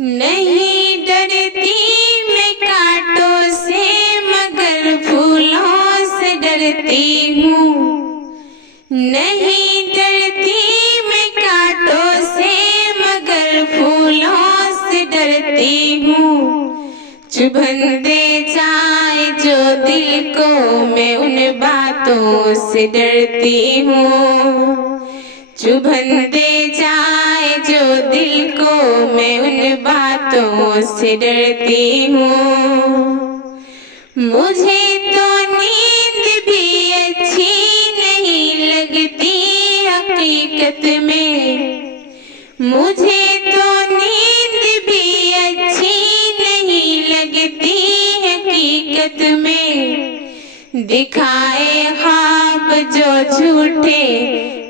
नहीं डरती मैं कांटों से मगर फूलों से डरती हूँ। नहीं डरती मैं कांटों से मगर फूलों से डरती हूँ। चुभन दे जाए जो दिल को मैं उन बातों से डरती हूँ। चुभन दे जाए जो दिल को मैं उन बातों से डरती हूँ। मुझे तो नींद भी अच्छी नहीं लगती हकीकत में। मुझे तो नींद भी अच्छी नहीं लगती हकीकत में। दिखाए ख्वाब जो झूठे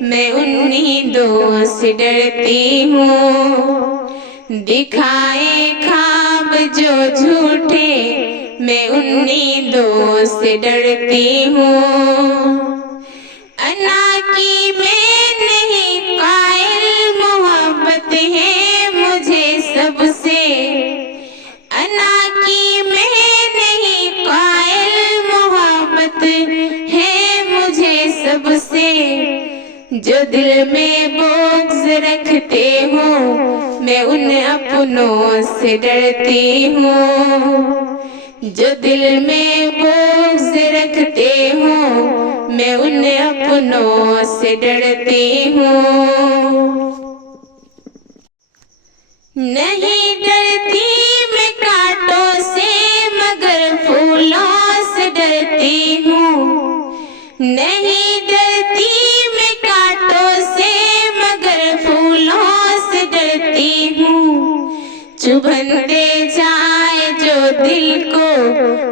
मैं उन नींदों से डरती हूँ। दिखाए ख्वाब जो झूठे मैं उन नींदों से डरती हूँ। अना की मैं नहीं कायल मोहब्बत है मुझे सबसे। अना की मैं नहीं कायल मोहब्बत है मुझे सबसे। जो दिल में बुग़्ज़ रखते हो मैं उन अपनों से डरती हूँ। जो दिल में बुग़्ज़ रखते हो मैं उन अपनों से डरती हूँ। नहीं डरती मैं कांटों से मगर फूलों से डरती हूँ। नहीं डरती मैं कांटों से मगर फूलों से डरती हूँ। चुभन दे जाए जो दिल को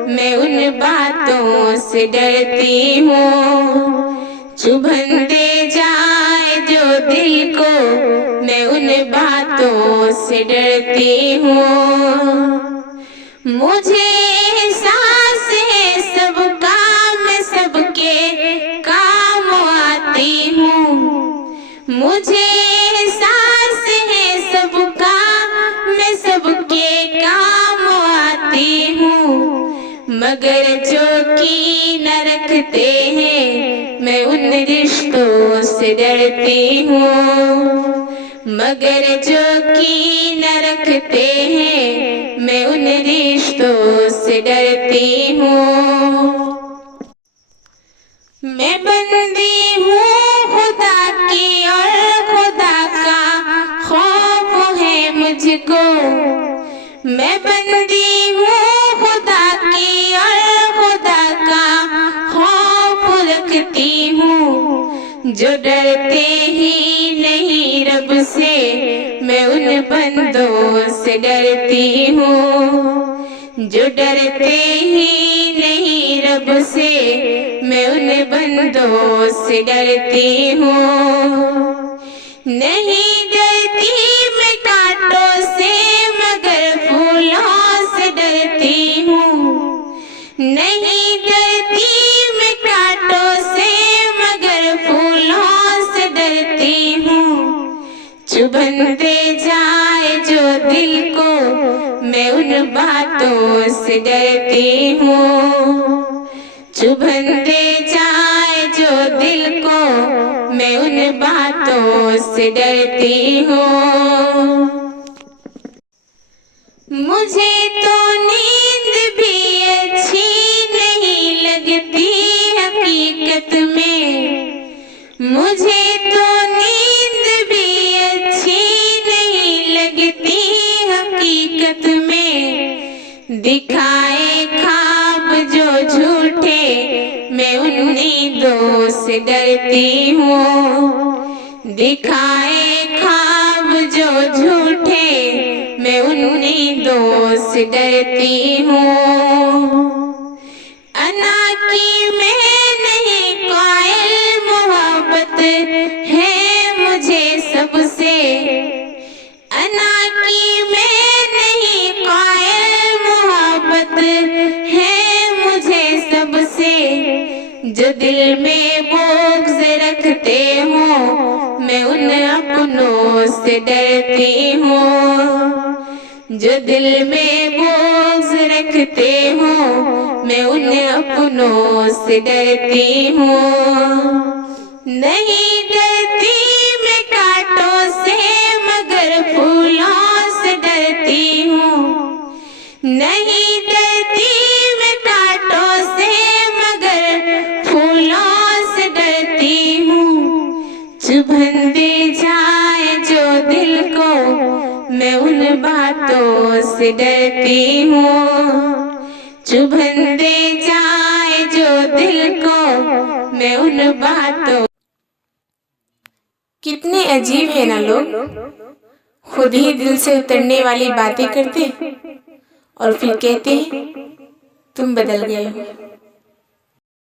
मैं उन बातों से डरती हूँ। चुभन दे जाए जो दिल को मैं उन बातों से डरती हूँ। मुझे एहसास है सबका मैं सबके काम आती हूँ। मुझे एहसास है सबका मैं सबके काम आती हूँ। मगर जो की न रखते हैं मैं उन रिश्तों से डरती हूँ। मगर जो की न रखते हैं मैं उन रिश्तों से डरती हूँ। मैं बंदी हूँ खुदा की और खुदा का खौफ है मुझको। मैं बंदी हूँ खुदा की और खुदा का खौफ रखती हूँ। जो डरते ही नहीं रब से मैं उन बंदों से डरती हूँ। जो डरते ही नहीं रब से मैं उन बंदों से डरती हूँ। नहीं डरती मैं कांटों से मगर फूलों से डरती हूँ। नहीं डरती मैं कांटों से मगर फूलों से डरती हूँ। चुभन दे जाए जो दिल को मैं उन बातों से डरती हूँ। चुभन दे जाए जो दिल को मैं उन बातों से डरती हूँ। मुझे तो नींद भी अच्छी नहीं लगती हकीकत में। मुझे तो नींद भी अच्छी नहीं लगती हकीकत में। दिखाए ख्वाब जो झूठे मैं उन नींदों से डरती हूँ। दिखाए ख्वाब जो झूठे मैं उन नींदों से डरती हूँ। अना की मैं नहीं कायल मोहब्बत है मुझे सबसे। अना की मैं नहीं कायल मोहब्बत है मुझे सबसे। जो दिल में बुग़्ज़ रखते हो मैं उन अपनों से डरती हूँ। जो दिल में बोझ रखते हो, मैं उन अपनों से डरती हूँ। नहीं डरती मैं कांटों से, मगर फूलों से डरती हूँ। नहीं डरती मैं कांटों से, मगर फूलों से डरती हूँ। चुभन दे जाए जो दिल को, मैं उन बातों से डरती हूँ। चुभन दे जाए जो दिल को, मैं उन बातों। कितने अजीब है ना लोग, खुद ही दिल से उतरने वाली बातें करते और फिर कहते हैं तुम बदल गए हो।